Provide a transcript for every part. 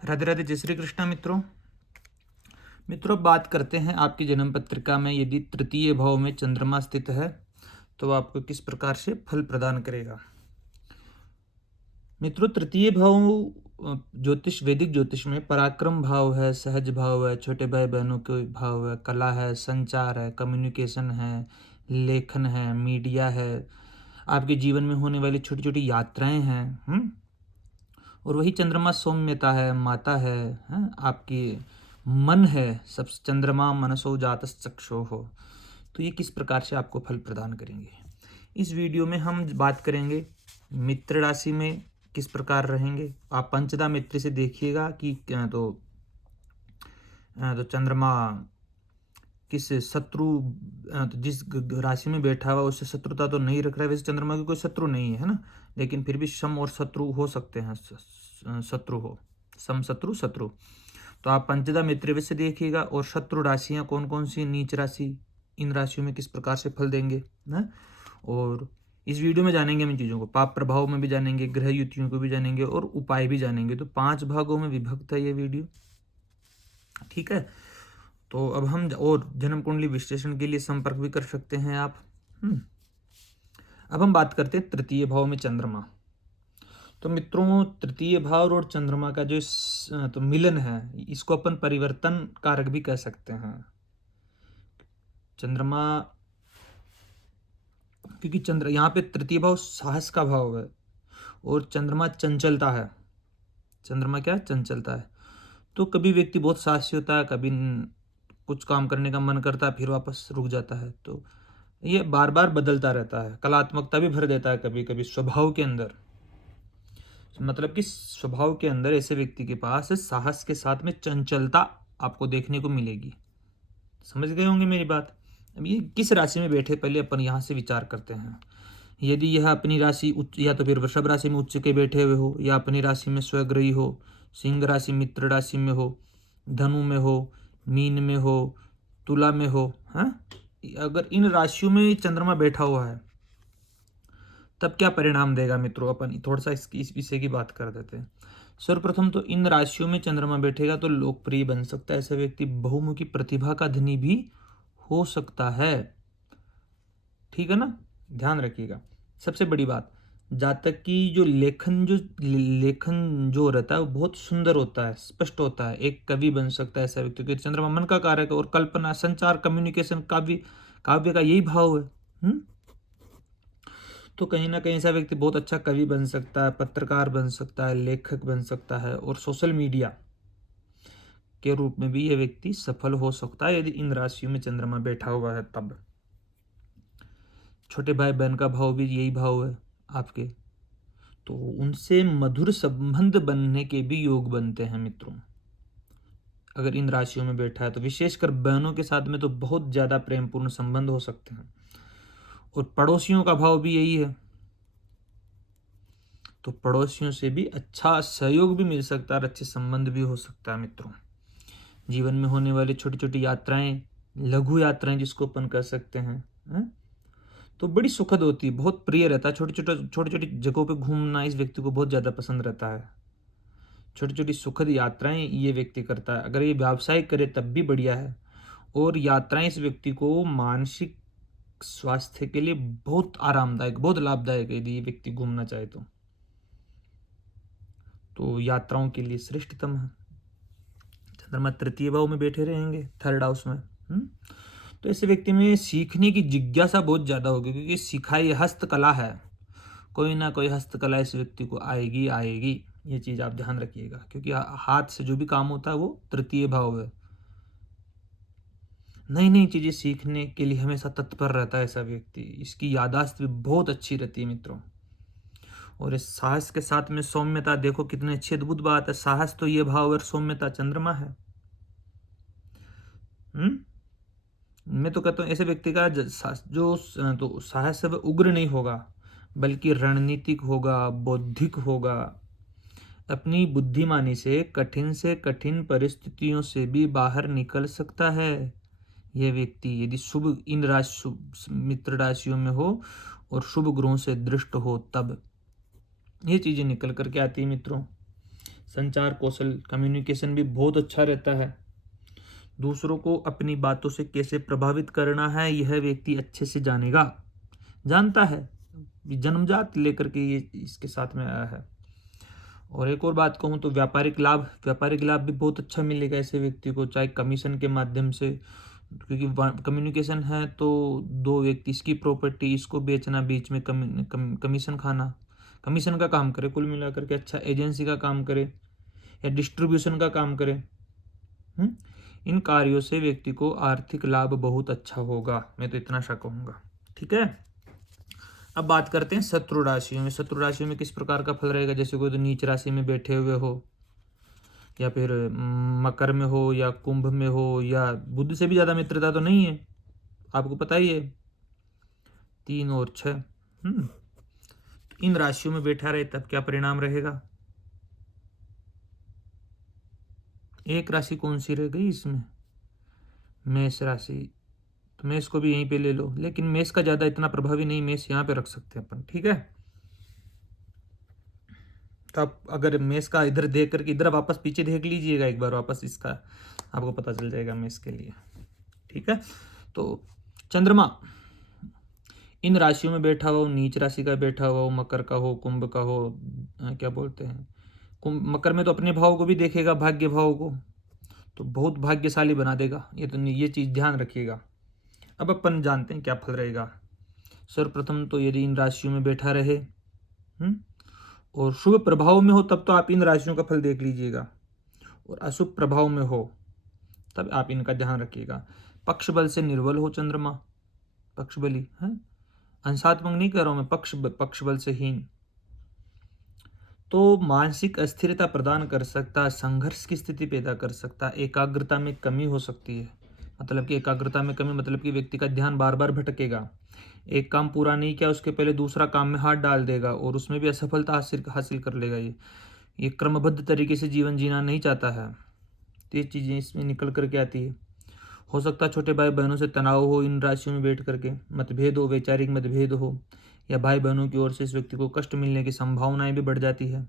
राधे राधे, जय श्री कृष्णा मित्रों। अब बात करते हैं आपकी जन्म पत्रिका में यदि तृतीय भाव में चंद्रमा स्थित है तो आपको किस प्रकार से फल प्रदान करेगा। मित्रों, तृतीय भाव ज्योतिष, वैदिक ज्योतिष में पराक्रम भाव है, सहज भाव है, छोटे भाई बहनों के भाव है, कला है, संचार है, कम्युनिकेशन है, लेखन है, मीडिया है, आपके जीवन में होने वाली छोटी छोटी यात्राएं हैं। और वही चंद्रमा सौम्यता है, माता है, आपकी मन है। सब चंद्रमा मनसो जातस चक्षो हो। तो ये किस प्रकार से आपको फल प्रदान करेंगे, इस वीडियो में हम बात करेंगे। मित्र राशि में किस प्रकार रहेंगे आप, पंचदा मित्र से देखिएगा कि तो चंद्रमा किस शत्रु, तो जिस राशि में बैठा हुआ उससे शत्रुता तो नहीं रख रहा है। वैसे चंद्रमा की कोई शत्रु नहीं है ना, लेकिन फिर भी सम और शत्रु हो सकते हैं। शत्रु हो, सम शत्रु शत्रु। तो आप पंचदा मित्र से देखिएगा। और शत्रु राशियां कौन कौन सी, नीच राशि, इन राशियों में किस प्रकार से फल देंगे ना। और इस वीडियो में जानेंगे हम इन चीज़ों को, पाप प्रभाव में भी जानेंगे, ग्रह युतियों को भी जानेंगे और उपाय भी जानेंगे। तो 5 भागों में विभक्त है ये वीडियो, ठीक है। तो अब हम और जन्म कुंडली विश्लेषण के लिए संपर्क भी कर सकते हैं आप। अब हम बात करते हैं तृतीय भाव में चंद्रमा। तो मित्रों, तृतीय भाव और चंद्रमा का जो तो मिलन है, इसको अपन परिवर्तन कारक भी कह सकते हैं। चंद्रमा, क्योंकि चंद्र यहाँ पे तृतीय भाव साहस का भाव है और चंद्रमा चंचलता है। चंद्रमा क्या, चंचलता है। तो कभी व्यक्ति बहुत साहसी होता है, कभी कुछ काम करने का मन करता है फिर वापस रुक जाता है। तो ये बार बार बदलता रहता है। कलात्मकता भी भर देता है कभी कभी स्वभाव के अंदर। मतलब कि स्वभाव के अंदर ऐसे व्यक्ति के पास साहस के साथ में चंचलता आपको देखने को मिलेगी। समझ गए होंगे मेरी बात। अब ये किस राशि में बैठे, पहले अपन यहाँ से विचार करते हैं। यदि यह अपनी राशि उच्च, या तो फिर वृषभ राशि में उच्च के बैठे हुए हो, या अपनी राशि में स्वग्रही हो, सिंह राशि मित्र राशि में हो, धनु में हो, मीन में हो, तुला में हो, हाँ, अगर इन राशियों में चंद्रमा बैठा हुआ है तब क्या परिणाम देगा मित्रों। अपन थोड़ा सा इस विषय की बात कर देते हैं। सर्वप्रथम तो इन राशियों में चंद्रमा बैठेगा तो लोकप्रिय बन सकता है ऐसा व्यक्ति, बहुमुखी प्रतिभा का धनी भी हो सकता है, ठीक है ना, ध्यान रखिएगा। सबसे बड़ी बात, जातक की जो लेखन जो रहता है वो बहुत सुंदर होता है, स्पष्ट होता है। एक कवि बन सकता है ऐसा व्यक्ति, क्योंकि चंद्रमा मन का कारक है और कल्पना, संचार, कम्युनिकेशन, काव्य का यही भाव है। तो कहीं ना कहीं ऐसा व्यक्ति बहुत अच्छा कवि बन सकता है, पत्रकार बन सकता है, लेखक बन सकता है और सोशल मीडिया के रूप में भी यह व्यक्ति सफल हो सकता है यदि इन राशियों में चंद्रमा बैठा हुआ है तब। छोटे भाई बहन का भाव भी यही भाव है आपके, तो उनसे मधुर संबंध बनने के भी योग बनते हैं मित्रों। अगर इन राशियों में बैठा है तो विशेषकर बहनों के साथ में तो बहुत ज्यादा प्रेमपूर्ण संबंध हो सकते हैं। और पड़ोसियों का भाव भी यही है, तो पड़ोसियों से भी अच्छा सहयोग भी मिल सकता है और अच्छे संबंध भी हो सकता है मित्रों। जीवन में होने वाली छोटी छोटी यात्राएं, लघु यात्राएं जिसको अपन कह सकते हैं, तो बड़ी सुखद होती है, बहुत प्रिय रहता है। छोटी छोटी जगहों पे घूमना इस व्यक्ति को बहुत ज़्यादा पसंद रहता है। छोटी छोटी सुखद यात्राएं ये व्यक्ति करता है। अगर ये व्यावसायिक करे तब भी बढ़िया है। और यात्राएं इस व्यक्ति को मानसिक स्वास्थ्य के लिए बहुत आरामदायक, बहुत लाभदायक है यदि ये व्यक्ति घूमना चाहे तो यात्राओं के लिए श्रेष्ठतम है। चंद्रमा तृतीय भाव में बैठे रहेंगे, थर्ड हाउस में। तो ऐसे व्यक्ति में सीखने की जिज्ञासा बहुत ज़्यादा होगी, क्योंकि सिखाई हस्तकला है, कोई ना कोई हस्तकला इस व्यक्ति को आएगी आएगी। ये चीज़ आप ध्यान रखिएगा, क्योंकि हाथ से जो भी काम होता है वो तृतीय भाव है। नई नई चीज़ें सीखने के लिए हमेशा तत्पर रहता है ऐसा व्यक्ति। इसकी याददाश्त भी बहुत अच्छी रहती है मित्रों। और इस साहस के साथ में सौम्यता, देखो कितनी अच्छी अद्भुत बात है। साहस तो ये भाव और सौम्यता चंद्रमा है। मैं तो कहता हूँ ऐसे व्यक्ति का जो तो साहस है वह उग्र नहीं होगा, बल्कि रणनीतिक होगा, बौद्धिक होगा। अपनी बुद्धिमानी से कठिन परिस्थितियों से भी बाहर निकल सकता है यह व्यक्ति, यदि शुभ इन राशि मित्र राशियों में हो और शुभ ग्रहों से दृष्ट हो तब ये चीजें निकल करके आती है मित्रों। संचार कौशल, कम्युनिकेशन भी बहुत अच्छा रहता है। दूसरों को अपनी बातों से कैसे प्रभावित करना है यह व्यक्ति अच्छे से जानता है, जन्मजात लेकर के ये इसके साथ में आया है। और एक और बात कहूँ तो व्यापारिक लाभ भी बहुत अच्छा मिलेगा ऐसे व्यक्ति को, चाहे कमीशन के माध्यम से, क्योंकि कम्युनिकेशन है तो दो व्यक्ति, इसकी प्रॉपर्टी इसको बेचना, बीच में कमीशन खाना, कमीशन का काम करे, कुल मिलाकर के अच्छा एजेंसी का काम करे या डिस्ट्रीब्यूशन का काम करे। इन कार्यों से व्यक्ति को आर्थिक लाभ बहुत अच्छा होगा, मैं तो इतना सा कहूँगा। ठीक है, अब बात करते हैं शत्रु राशियों में। शत्रु राशियों में किस प्रकार का फल रहेगा। जैसे कोई तो नीच राशि में बैठे हुए हो, या फिर मकर में हो, या कुंभ में हो, या बुध से भी ज़्यादा मित्रता तो नहीं है, आपको पता ही है, 3 और 6। इन राशियों में बैठा रहे तब क्या परिणाम रहेगा। एक राशि कौन सी रह गई इसमें, मेष राशि, तो मेष को भी यहीं पे ले लो, लेकिन मेष का ज़्यादा इतना प्रभावी नहीं, मेष यहाँ पे रख सकते हैं अपन। ठीक है, तो आप अगर मेष का इधर देख करके इधर वापस पीछे देख लीजिएगा एक बार वापस, इसका आपको पता चल जाएगा मेष के लिए। ठीक है, तो चंद्रमा इन राशियों में बैठा हो, नीच राशि का बैठा हो, मकर का हो, कुंभ का हो, क्या बोलते हैं, मकर में तो अपने भाव को भी देखेगा, भाग्य भाव को, तो बहुत भाग्यशाली बना देगा ये, तो ये चीज़ ध्यान रखिएगा। अब अपन जानते हैं क्या फल रहेगा। सर्वप्रथम तो यदि इन राशियों में बैठा रहे और शुभ प्रभाव में हो तब तो आप इन राशियों का फल देख लीजिएगा, और अशुभ प्रभाव में हो तब आप इनका ध्यान रखिएगा। पक्ष बल से निर्बल हो चंद्रमा, पक्ष बली है, अंशात्मक नहीं कह रहा हूं मैं, पक्ष बल से हीन, तो मानसिक अस्थिरता प्रदान कर सकता, संघर्ष की स्थिति पैदा कर सकता, एकाग्रता में कमी हो सकती है। मतलब कि एकाग्रता में कमी मतलब कि व्यक्ति का ध्यान बार बार भटकेगा, एक काम पूरा नहीं किया उसके पहले दूसरा काम में हाथ डाल देगा और उसमें भी असफलता हासिल कर लेगा। ये क्रमबद्ध तरीके से जीवन जीना नहीं चाहता है, तो ये चीज़ें इसमें निकल करके आती है। हो सकता है छोटे भाई बहनों से तनाव हो, इन राशियों में बैठ करके मतभेद हो, वैचारिक मतभेद हो, या भाई बहनों की ओर से इस व्यक्ति को कष्ट मिलने की संभावनाएं भी बढ़ जाती है।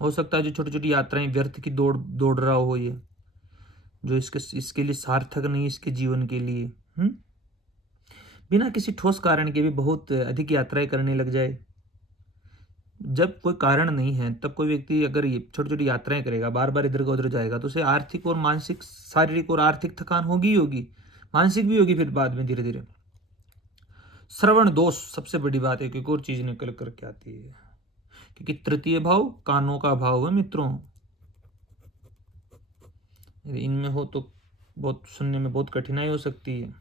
हो सकता है जो छोटी छोटी यात्राएं व्यर्थ की दौड़ रहा हो, ये जो इसके लिए सार्थक नहीं, इसके जीवन के लिए बिना किसी ठोस कारण के भी बहुत अधिक यात्राएं करने लग जाए। जब कोई कारण नहीं है तब कोई व्यक्ति अगर ये छोटी छोटी यात्राएं करेगा, बार बार इधर का उधर जाएगा, तो उसे आर्थिक और मानसिक, शारीरिक और आर्थिक थकान होगी ही होगी, मानसिक भी होगी फिर बाद में धीरे धीरे। श्रवण दोष सबसे बड़ी बात है, एक और चीज निकल करके आती है, क्योंकि तृतीय भाव कानों का भाव है मित्रों, यदि इनमें हो तो बहुत सुनने में बहुत कठिनाई हो सकती है,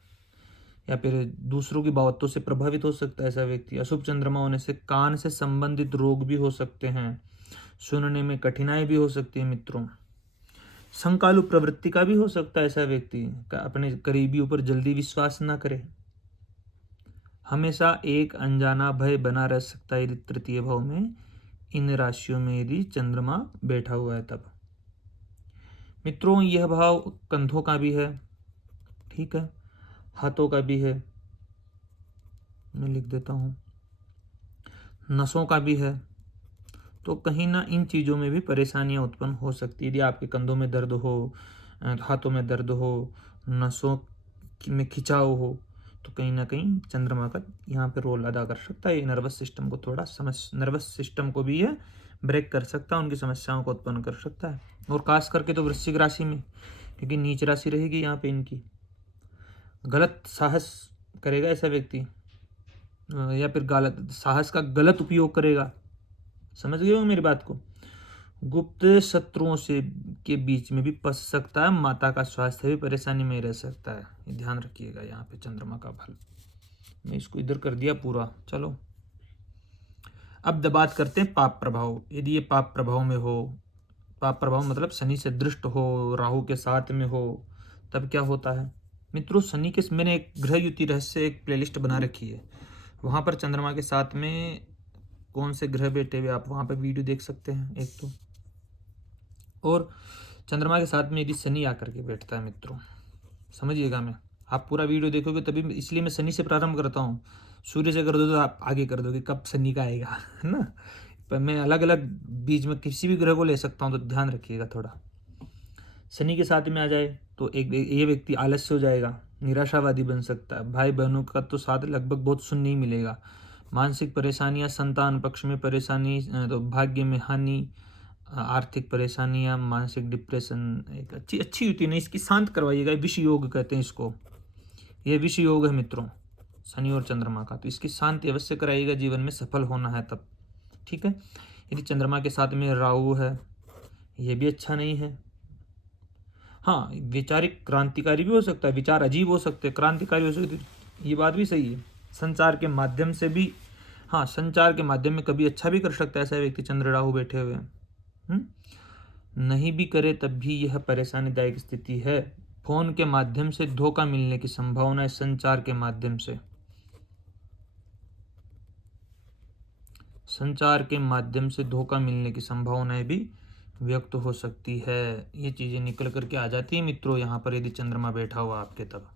या फिर दूसरों की बातों से प्रभावित हो सकता है ऐसा व्यक्ति। अशुभ चंद्रमा होने से कान से संबंधित रोग भी हो सकते हैं, सुनने में कठिनाई भी हो सकती है मित्रों। संकालु प्रवृत्ति का भी हो सकता है ऐसा व्यक्ति, अपने करीबियों पर जल्दी विश्वास ना करे, हमेशा एक अनजाना भय बना रह सकता है यदि तृतीय भाव में इन राशियों में यदि चंद्रमा बैठा हुआ है तब। मित्रों यह भाव कंधों का भी है, ठीक है, हाथों का भी है, मैं लिख देता हूँ, नसों का भी है, तो कहीं ना इन चीज़ों में भी परेशानियां उत्पन्न हो सकती है। यदि आपके कंधों में दर्द हो, हाथों में दर्द हो, नसों में खिंचाव हो, तो कहीं ना कहीं चंद्रमा का यहाँ पे रोल अदा कर सकता है। ये नर्वस सिस्टम को नर्वस सिस्टम को भी ये ब्रेक कर सकता है, उनकी समस्याओं को उत्पन्न कर सकता है। और खास करके तो वृश्चिक राशि में, क्योंकि नीच राशि रहेगी यहाँ पे इनकी, गलत साहस करेगा ऐसा व्यक्ति, या फिर गलत साहस का गलत उपयोग करेगा, समझ गए हो मेरी बात को। गुप्त शत्रुओं से के बीच में भी फंस सकता है, माता का स्वास्थ्य भी परेशानी में रह सकता है, ये ध्यान रखिएगा। यहाँ पे चंद्रमा का फल मैं इसको इधर कर दिया पूरा। चलो अब बात करते हैं पाप प्रभाव। यदि ये पाप प्रभाव में हो, पाप प्रभाव मतलब शनि से दृष्ट हो, राहु के साथ में हो, तब क्या होता है मित्रों। शनि के, मैंने एक ग्रह युति रहस्य एक प्लेलिस्ट बना रखी है, वहाँ पर चंद्रमा के साथ में कौन से ग्रह बैठे हुए आप वहाँ पर वीडियो देख सकते हैं एक तो। और चंद्रमा के साथ में यदि शनि आकर के बैठता है मित्रों, समझिएगा, मैं आप पूरा वीडियो देखोगे तभी, इसलिए मैं शनि से प्रारंभ करता हूँ, सूर्य से कर दो तो आप आगे कर दोगे कब शनि का आएगा, है ना। पर मैं अलग अलग बीच में किसी भी ग्रह को ले सकता हूँ, तो ध्यान रखिएगा थोड़ा। शनि के साथ में आ जाए तो ये व्यक्ति आलस्य हो जाएगा, निराशावादी बन सकता है, भाई बहनों का तो साथ लगभग बहुत सुनने ही मिलेगा, मानसिक परेशानियां, संतान पक्ष में परेशानी, तो भाग्य में हानि, आर्थिक परेशानियां, मानसिक डिप्रेशन। एक अच्छी युति नहीं, इसकी शांत करवाइएगा। विष योग कहते हैं इसको, ये विष योग है मित्रों, शनि और चंद्रमा का, तो इसकी शांति अवश्य कराइएगा, जीवन में सफल होना है तब। ठीक है। यदि चंद्रमा के साथ में राहु है, ये भी अच्छा नहीं है। हाँ, वैचारिक क्रांतिकारी भी हो सकता है, विचार अजीब हो सकते हैं, क्रांतिकारी हो सकते, ये बात भी सही है। संचार के माध्यम से भी, हाँ, संचार के माध्यम में कभी अच्छा भी कर सकता है ऐसा व्यक्ति, चंद्र राहु बैठे हुए हैं। नहीं भी करे तब भी यह परेशानीदायक स्थिति है। फोन के माध्यम से धोखा मिलने की संभावना है, संचार के माध्यम से, संचार के माध्यम से धोखा मिलने की संभावनाएं भी व्यक्त हो सकती है। ये चीजें निकल करके आ जाती है मित्रों यहाँ पर, यदि चंद्रमा बैठा हुआ आपके, तब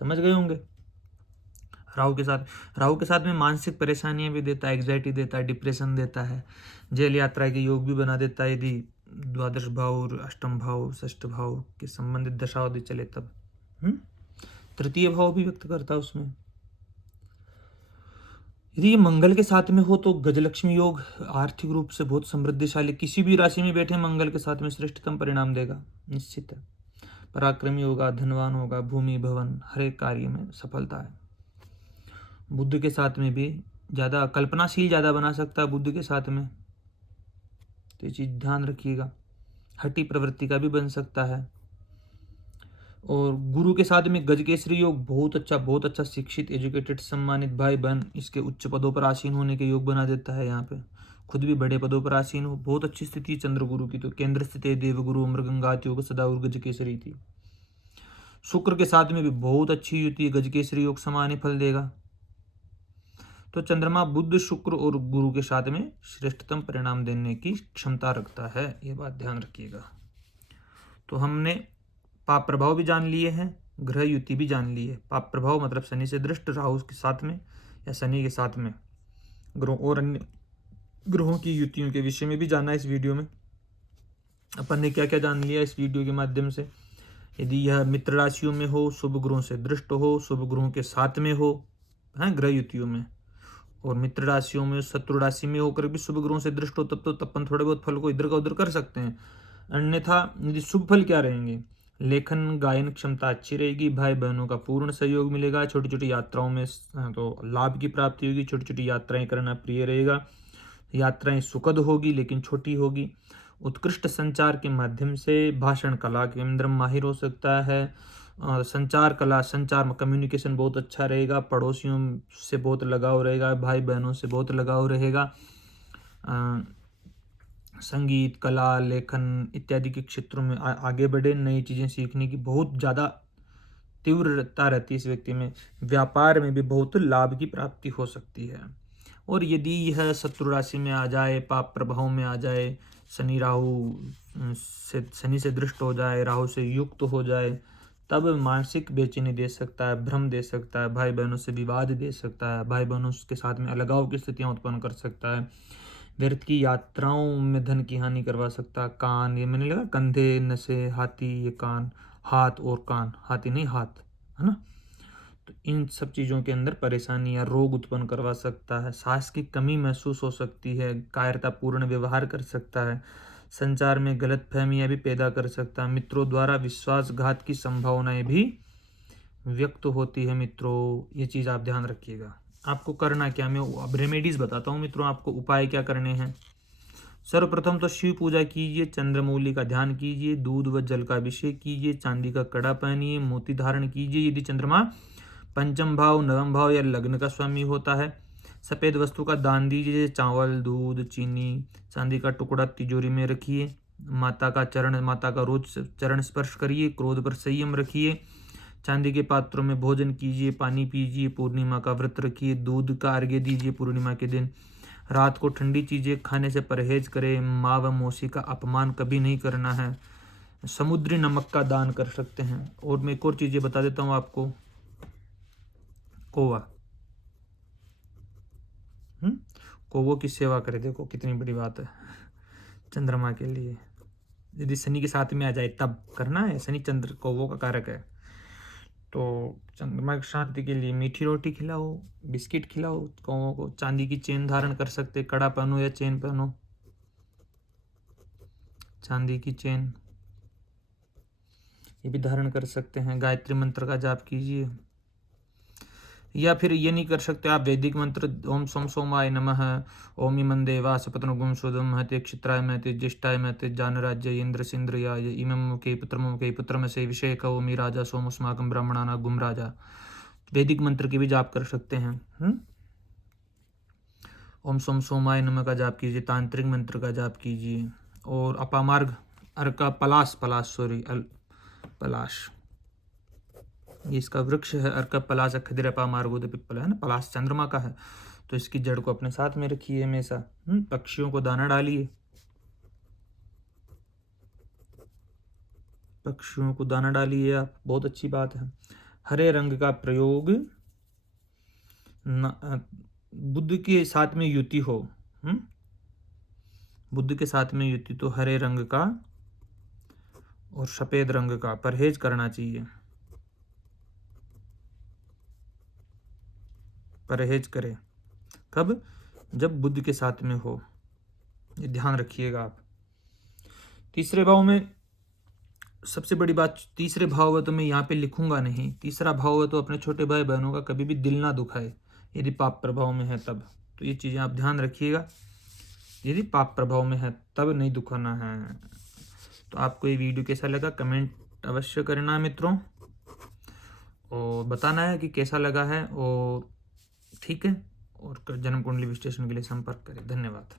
समझ गए होंगे। राहु के साथ में मानसिक परेशानियां भी देता है, एग्जाइटी देता है, डिप्रेशन देता है, जेल यात्रा के योग भी बना देता है, यदि द्वादश भाव, अष्टम भाव, षष्ठ भाव के संबंधित दशावधि चले तब। तृतीय भाव भी व्यक्त करता है उसमें। यदि ये मंगल के साथ में हो तो गजलक्ष्मी योग, आर्थिक रूप से बहुत समृद्धिशाली, किसी भी राशि में बैठे मंगल के साथ में श्रेष्ठतम परिणाम देगा, निश्चित है। पराक्रमी होगा, धनवान होगा, भूमि भवन हर एक कार्य में सफलता है। बुद्ध के साथ में भी ज़्यादा कल्पनाशील ज़्यादा बना सकता है बुद्ध के साथ में, तो ये चीज़ ध्यान रखिएगा। हठी प्रवृत्ति का भी बन सकता है। और गुरु के साथ में गजकेसरी योग, बहुत अच्छा शिक्षित, एजुकेटेड, सम्मानित भाई बहन इसके उच्च पदों पर आसीन होने के योग बना देता है। यहाँ पे खुद भी बड़े पदों पर आसीन हो, बहुत अच्छी स्थिति है चंद्र गुरु की। तो केंद्र स्थित देवगुरु अमृगंगात योग सदा और गजकेसरी थी। शुक्र के साथ में भी बहुत अच्छी युति है, गजकेसरी योग समान ही फल देगा। तो चंद्रमा बुध, शुक्र और गुरु के साथ में श्रेष्ठतम परिणाम देने की क्षमता रखता है, ये बात ध्यान रखिएगा। तो हमने पाप प्रभाव भी जान लिए हैं, ग्रह युति भी जान ली है। पाप प्रभाव मतलब शनि से दृष्ट, राहु के साथ में या शनि के साथ में ग्रहों और अन्य ग्रहों की युतियों के विषय में भी जाना है। इस वीडियो में अपन ने क्या क्या जान लिया इस वीडियो के माध्यम से। यदि यह मित्र राशियों में हो, शुभ ग्रहों से दृष्ट हो, शुभ ग्रहों के साथ में हो, है ग्रह युतियों में, और मित्र राशियों में, शत्रु राशि में होकर भी शुभ ग्रहों से दृष्ट हो, तब तो अपन थोड़े बहुत फल को इधर का उधर कर सकते हैं। अन्यथा यदि शुभ फल क्या रहेंगे, लेखन गायन क्षमता अच्छी रहेगी, भाई बहनों का पूर्ण सहयोग मिलेगा, छोटी छोटी यात्राओं में तो लाभ की प्राप्ति होगी, छोटी छोटी यात्राएं करना प्रिय रहेगा, यात्राएं सुखद होगी लेकिन छोटी होगी। उत्कृष्ट संचार के माध्यम से भाषण कला के अंदर माहिर हो सकता है। संचार कला, संचार कम्युनिकेशन बहुत अच्छा रहेगा, पड़ोसियों से बहुत लगाव रहेगा, भाई बहनों से बहुत लगाव रहेगा। संगीत, कला, लेखन इत्यादि के क्षेत्रों में आगे बढ़े, नई चीज़ें सीखने की बहुत ज़्यादा तीव्रता रहती है इस व्यक्ति में। व्यापार में भी बहुत लाभ की प्राप्ति हो सकती है। और यदि यह शत्रु राशि में आ जाए, पाप प्रभाव में आ जाए, शनि से दृष्ट हो जाए, राहु से युक्त हो जाए, तब मानसिक बेचैनी दे सकता है, भ्रम दे सकता है, भाई बहनों से विवाद दे सकता है, भाई बहनों के साथ में अलगाव की स्थितियां उत्पन्न कर सकता है, व्यर्थ की यात्राओं में धन की हानि करवा सकता है। कान, ये मैंने लगा कंधे, नशे, हाथी, ये कान, हाथ और कान, हाथी नहीं हाथ, है ना, तो इन सब चीज़ों के अंदर परेशानी या रोग उत्पन्न करवा सकता है। सांस की कमी महसूस हो सकती है, कायरतापूर्ण व्यवहार कर सकता है, संचार में गलत फहमियाँ भी पैदा कर सकता है, मित्रों द्वारा विश्वासघात की संभावनाएं भी व्यक्त होती है। मित्रों ये चीज़ आप ध्यान रखिएगा। आपको करना क्या, मैं अब रेमेडीज बताता हूँ मित्रों, आपको उपाय क्या करने हैं। सर्वप्रथम तो शिव पूजा कीजिए, चंद्रमौली का ध्यान कीजिए, दूध व जल का अभिषेक कीजिए, चांदी का कड़ा पहनिए, मोती धारण कीजिए यदि चंद्रमा पंचम भाव, नवम भाव या लग्न का स्वामी होता है। सफ़ेद वस्तु का दान दीजिए, चावल, दूध, चीनी, चांदी का टुकड़ा तिजोरी में रखिए। माता का रोज चरण स्पर्श करिए, क्रोध पर संयम रखिए, चांदी के पात्रों में भोजन कीजिए, पानी पीजिए, पूर्णिमा का व्रत रखिए, दूध का अर्घ्य दीजिए पूर्णिमा के दिन। रात को ठंडी चीज़ें खाने से परहेज करें, माँ व मौसी का अपमान कभी नहीं करना है। समुद्री नमक का दान कर सकते हैं। और मैं एक और चीज़ें बता देता हूँ आपको, खोवा कौवों की सेवा करे, देखो कितनी बड़ी बात है चंद्रमा के लिए। यदि शनि के साथ में आ जाए तब करना है, शनि चंद्र कौवों का कारक है। तो चंद्रमा की शांति के लिए मीठी रोटी खिलाओ, बिस्किट खिलाओ कौवों को, चांदी की चेन धारण कर सकते, कड़ा पहनो या चेन पहनो, चांदी की चेन ये भी धारण कर सकते हैं। गायत्री मंत्र का जाप कीजिए, या फिर ये नहीं कर सकते आप वैदिक मंत्र ओम सोम सोमाय नमः, ओम इमं देवा सपत्नगुं सुदम महते क्षित्राय महते ज्येष्ठाय महते जानराज्य इंद्र सिंद्रयाय इमं मुखे पुत्रमसे विषेक ओमि राजा सोमस्माकं ब्राह्मणाना गुम राजा। वैदिक मंत्र की भी जाप कर सकते हैं। ओम सोम सोमाय नमः का जाप कीजिए, तांत्रिक मंत्र का जाप कीजिए। और अपामार्ग अर्का पलाश ये इसका वृक्ष है, अर्क पलाश खदिर अपामार्गोद पिप्पल है ना, पलाश चंद्रमा का है, तो इसकी जड़ को अपने साथ में रखिए हमेशा। पक्षियों को दाना डालिए, पक्षियों को दाना डालिए आप, बहुत अच्छी बात है। हरे रंग का प्रयोग बुद्ध के साथ में युति हो, बुद्ध के साथ में युति तो हरे रंग का और सफेद रंग का परहेज करना चाहिए, परहेज करें। कब? जब बुद्ध के साथ में हो, ये ध्यान रखिएगा आप। तीसरे भाव में सबसे बड़ी बात, तीसरे भाव है तो मैं यहाँ पे लिखूंगा नहीं, तीसरा भाव है तो अपने छोटे भाई बहनों का कभी भी दिल ना दुखाए यदि पाप प्रभाव में है तब, तो ये चीज़ें आप ध्यान रखिएगा। यदि पाप प्रभाव में है तब नहीं दुखाना है। तो आपको ये वीडियो कैसा लगा कमेंट अवश्य करना मित्रों, और बताना है कि कैसा लगा है, और ठीक है, और जन्म कुंडली विश्लेषण के लिए संपर्क करें। धन्यवाद।